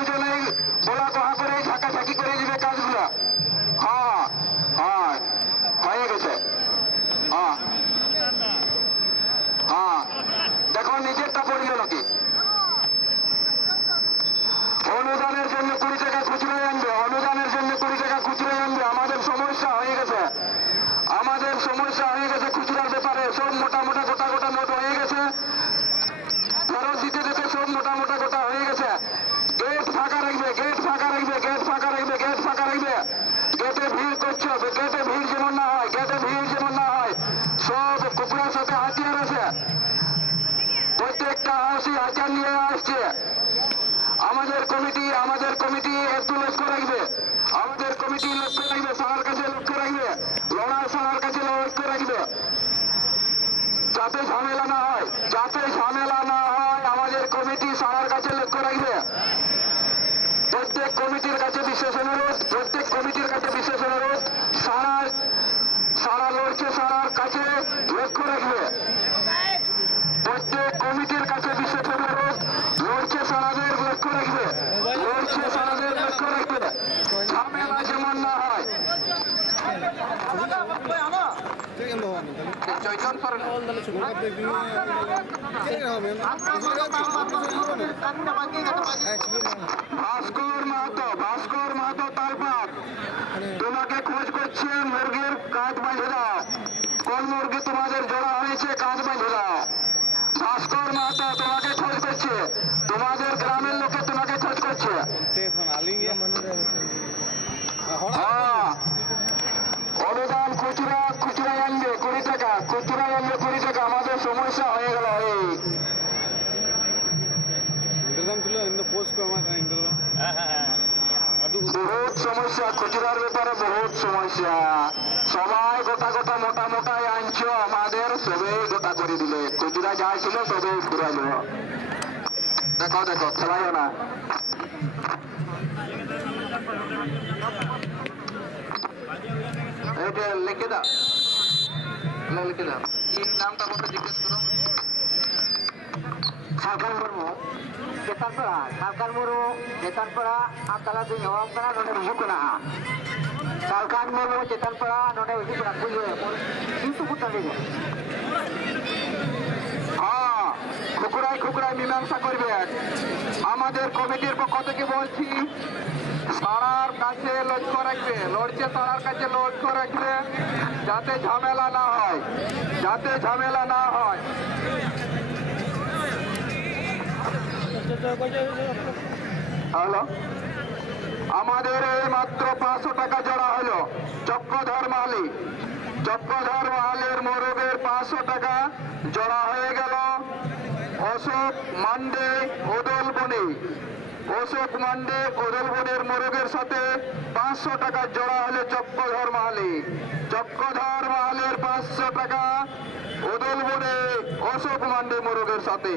দুজনেই বলা কহা করে ঝাঁকাঝাঁকি করে দিবে কাজগুলা। হ্যাঁ হ্যাঁ হয়ে গেছে। হ্যাঁ হ্যাঁ দেখো নিজেরটা পড়লো নাকি। অনুদানের জন্য 20 টাকা খুচরোয় আনবে, অনুদানের জন্য 20 টাকা খুচরোয় আনবে। আমাদের সমস্যা হয়ে গেছে, আমাদের সমস্যা হয়ে গেছে খুচরার ব্যাপারে। সব মোটা মোটা গোটা গোটা নোট হয়ে গেছে, ফেরত দিতে দিতে সব মোটা মোটা গোটা হয়ে গেছে। গেট ফাঁকা রাখবে, গেট ফাঁকা রাখবে, গেট ফাঁকা রাখবে, গেট ফাঁকা রাখবে। গেটে ভিড় করছে, গেটে ভিড় যেমন না হয়, গেটে ভিড় যেমন না হয়। সব কুকুরের সাথে হাতিয়ার আছে, প্রত্যেকটা হাসি হাতিয়ার নিয়ে আসছে। আমাদের কমিটি একটু লক্ষ্য রাখবে, আমাদের কমিটি লক্ষ্য রাখবে, সারার কাছে লক্ষ্য রাখবে, লড়াই সারার কাছে লক্ষ্য রাখবে, যাতে ঝামেলা না হয়, যাতে ঝামেলা না হয়। আমাদের কমিটি সারার কাছে লক্ষ্য রাখবে। প্রত্যেক কমিটির কাছে বিশেষ অনুরোধ, প্রত্যেক কমিটির কাছে বিশেষ অনুরোধ, সারা লড়ছে, সারার কাছে লক্ষ্য রাখবে। প্রত্যেক কমিটির কাছে বিশেষ অনুরোধ, লড়ছে সারাদের লক্ষ্য রাখবে, লড়ছে সারাদের লক্ষ্য রাখবে, ঝামেলা যেমন না হয়। ভাস্কর মাহাতো তালপাত, তোমাকে খোঁজ করছে, মুরগির কাঁধ বাঁধে দাও। কোন মুরগি তোমাদের জোড়া হয়েছে, কাঁধ বাঁধে দাও। ভাস্কর মাহাতো তোমাকে খোঁজ করছে, তোমাদের গ্রামের লোকে তোমাকে খোঁজ করছে। হ্যাঁ, অনুদান খুচরায় আনবে 20 টাকা, খুচরায় আনবে 20 টাকা। আমাদের সমস্যা হয়ে গেল, এই বহুত সমস্যা খুচরার ব্যাপারে, বহুত সমস্যা। সবাই গোটা গোটা মোটা মোটাই আনছো, আমাদের সবাই গোটা করে দিলে। খুচরা যা ছিল সবাই ঘুরাইল। দেখো দেখো খেলাইও না। এইটা লিখে দাও, লিখে দাও। কি নামটা বলতে জিজ্ঞেস করো। সালকান মুর্মু চেতানপাড়া, সালকান মুর্মু চেতানপাড়া আমতলা 2 হওয়ামপাড়া ননে হুকুনা। সালকান মুর্মু চেতানপাড়া ননে হুকুনা বুঝবে কিন্তু কুটা দিবে। হ্যাঁ, খুকুরায় মীমাংসা করবে। আমাদের কমিটির পক্ষ থেকে বলছি, সারার কাছে লক্ষ্য রাখবে, লড়ছে সারার কাছে লক্ষ্য রাখবে, যাতে ঝামেলা না হয়, যাতে ঝামেলা না হয়। হ্যালো, আমাদের এই মাত্র 500 টাকা জোড়া হলো। চক্রধর মাহালের মোরগের 500 টাকা জোড়া হয়ে গেল। অশোক মান্ডে ওদলবনের মোরগের সাথে 500 টাকা জোড়া হলে চক্রধর মাহালের 500 টাকা ওদলবনে অশোক মান্ডে মোরগের সাথে।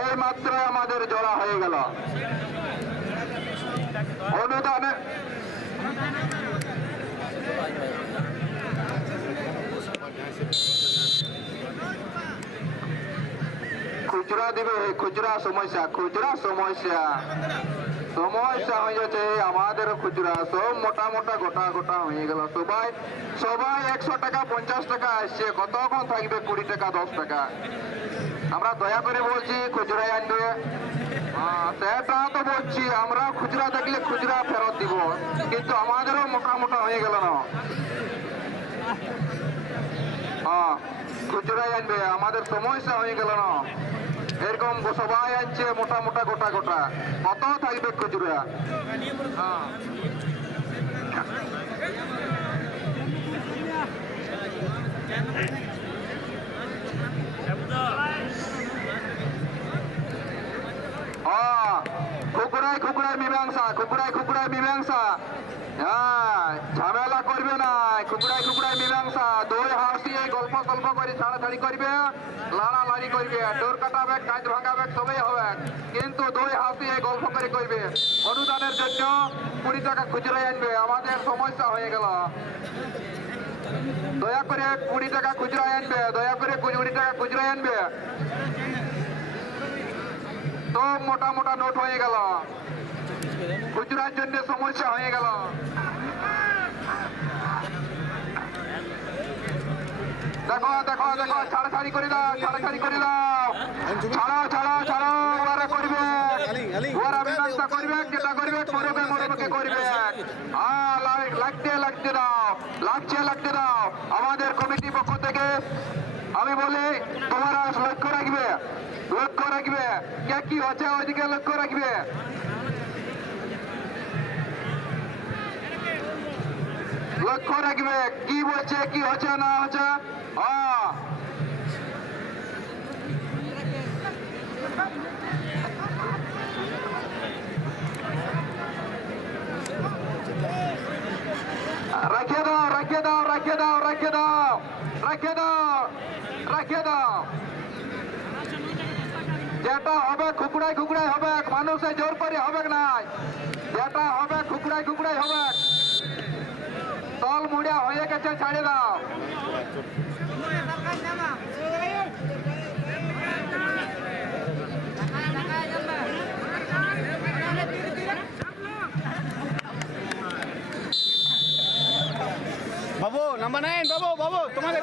এই মাত্র আমাদের জোড়া হয়ে গেল। অনুদানে খুচরা দিবে, খুচরা সমস্যা হয়ে যাচ্ছে। আমাদের খুচরা সব মোটা মোটা গোটা গোটা হয়ে গেল। সবাই 100 টাকা 50 টাকা আসছে, কতক্ষণ থাকবে 20 টাকা 10 টাকা। আমরা দয়া করে বলছি খুচরাই আনবে। সেটা তো বলছি, আমরা খুচরা দেখলে খুচরা ফেরত দিব, কিন্তু আমাদেরও মোটা মোটা হয়ে গেল না। হ্যাঁ, খুচরাই আনবে, আমাদের সমস্যা হয়ে গেল না। এরকম সবাই আনছে মোটা মোটা গোটা গোটা, কত থাকবে খুচরা। খুকুরায় মীমাংসা। হ্যাঁ, ঝামেলা করবে না, খুকুরায় মীমাংসা। 2 হাসি গল্প করে ছাড়াছাড়ি করবে, লাড়ালাড়ি করবে, ডোর কাটাবে, কাজ ভাঙাবে, সবই হবে, কিন্তু 2 হাসি গল্প করে করবে। অনুদানের জন্য 20 টাকা খুচরাই আনবে, আমাদের সমস্যা হয়ে গেল। দয়া করে 20 টাকা খুচরাই আনবে, দয়া করে 20 টাকা খুচরাই আনবে। সব মোটা মোটা নোট হয়ে গেল। খুচরার জন্য সমস্যা হয়ে গেল। দেখো দেখো দেখো, ছাড়াছাড়ি করে দাও, ছাড়াছাড়ি করে দাও, ছাড়াও ছাড়াও ছাড়াও। ওরা করবে, ওরা ব্যবস্থা করবে, যেটা করবে মরবে মরবে করবে। লাগতে লাগতে দাও, লাগতে দাও। আমাদের কমিটি পক্ষ থেকে আমি বলি তোমরা লক্ষ্য রাখবে, লক্ষ্য রাখবে কে কি হচ্ছে ওইদিকে লক্ষ্য রাখবে। লক্ষ্য রাখবে কি বলছে, কি হচ্ছে না হচ্ছে। হ্যাঁ রেখে দাও, রেখে দাও, রেখে দাও, রেখে দাও, রেখে দাও, রেখে দাও। যেটা হবে খুকড়াই খুকড়াই হবে, মানুষে জোর করে হবে না। যেটা হবে খুকড়াই খুকড়াই হবে। তল মুড়িয়া হয়ে গেছে, ছাড়ে দাও। বাবু নাম্বার 9 বাবু বাবু তোমাদের